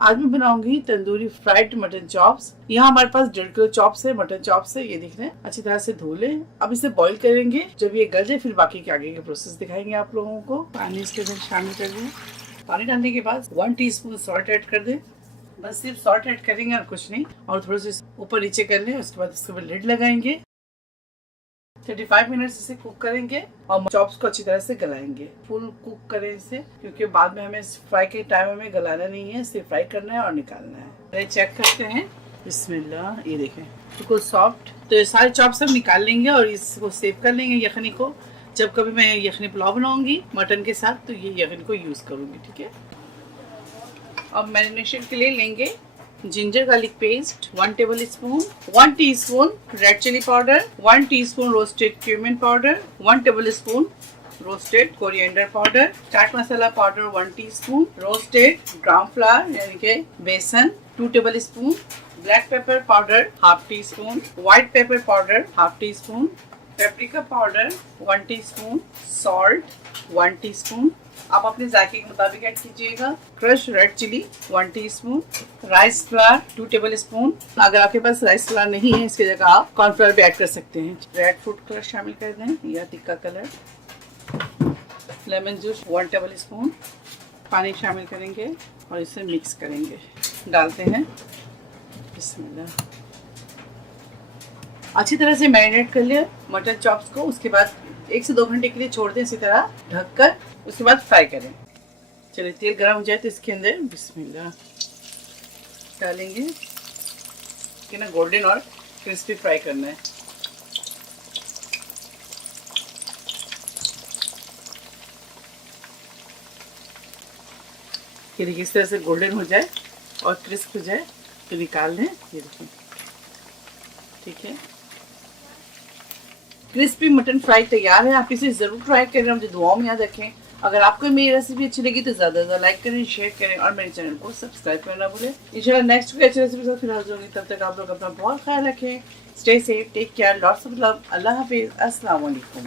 आज मैं बनाऊंगी तंदूरी फ्राइड मटन चॉप्स। यहाँ हमारे पास 1.5 किलो चॉप्स है, मटन चॉप्स है। ये देख रहे हैं, अच्छी तरह से धो लें। अब इसे बॉईल करेंगे। जब ये गल जाए फिर बाकी के आगे के प्रोसेस दिखाएंगे आप लोगों को। पानी इसके अंदर शामिल कर दें। पानी डालने के बाद 1 टीस्पून सॉल्ट ऐड कर दें। बस सिर्फ सॉल्ट ऐड करेंगे और कुछ नहीं। और थोड़ा सा ऊपर नीचे कर लें। उसके बाद इसके ऊपर लिड लगाएंगे। 35 मिनट्स इसे कुक करेंगे और चॉप्स को अच्छी तरह से गलाएंगे। फुल कुक करें इसे, क्योंकि बाद में हमें फ्राई के टाइम हमें गलाना नहीं है, सिर्फ फ्राई करना है और निकालना है। चेक करते हैं। बिस्मिल्लाह, ये देखें बिल्कुल सॉफ्ट। तो ये सारे चॉप्स हम निकाल लेंगे और इसको सेव कर लेंगे यखनी को। जब कभी मैं यखनी पुलाव बनाऊंगी मटन के साथ तो ये यखनी को यूज करूंगी। ठीक है। अब मैरिनेशन के लिए लेंगे ginger garlic paste 1 tablespoon, 1 teaspoon red chilli powder, 1 teaspoon roasted cumin powder, 1 tablespoon roasted coriander powder, chaat masala powder 1 teaspoon, roasted gram flour यानी कि बेसन 2 tablespoon, black pepper powder 1/2 teaspoon, white pepper powder 1/2 teaspoon, paprika powder 1 teaspoon, salt 1 teaspoon. आप अपने जायके के मुताबिक add कीजिएगा। Crush red chilli 1 teaspoon, rice flour 2 table spoon. अगर आपके पास राइस फ्लावर नहीं है इसकी जगह आप कॉर्नफ्लावर भी ऐड कर सकते हैं। रेड फूड कलर शामिल कर दें या tikka colour. Lemon juice 1 table spoon. पानी शामिल करेंगे और इसे मिक्स करेंगे। डालते हैं। बिस्मिल्लाह। अच्छी तरह से मैरिनेट कर लिया मटन चॉप्स को। उसके बाद 1 से 2 घंटे के लिए छोड़ दें इसी तरह ढककर। उसके बाद फ्राई करें। चलिए तेल गर्म हो जाए तो इसके अंदर बिस्मिल्लाह डालेंगे कि ना गोल्डन और क्रिस्पी फ्राई करना है। ये देखिए इस तरह से गोल्डन हो जाए और क्रिस्प हो जाए तो निकाल लें। ये देखिए ठीक है, क्रिस्पी मटन फ्राई तैयार है। आप इसे जरूर ट्राई करें। मुझे दुआओं में याद रखें। अगर आपको मेरी रेसिपी अच्छी लगी तो ज़्यादा से ज़्यादा लाइक करें, शेयर करें और मेरे चैनल को सब्सक्राइब करना भूलें। इंशाल्लाह नेक्स्ट कोई अच्छी रेसिपी के साथ फिर हाजिर होंगी। तब तक आप लोग अपना बहुत ख्याल रखें। Stay safe, take care, lots of love. अल्लाह हाफिज़, अस्सलाम वालेकुम।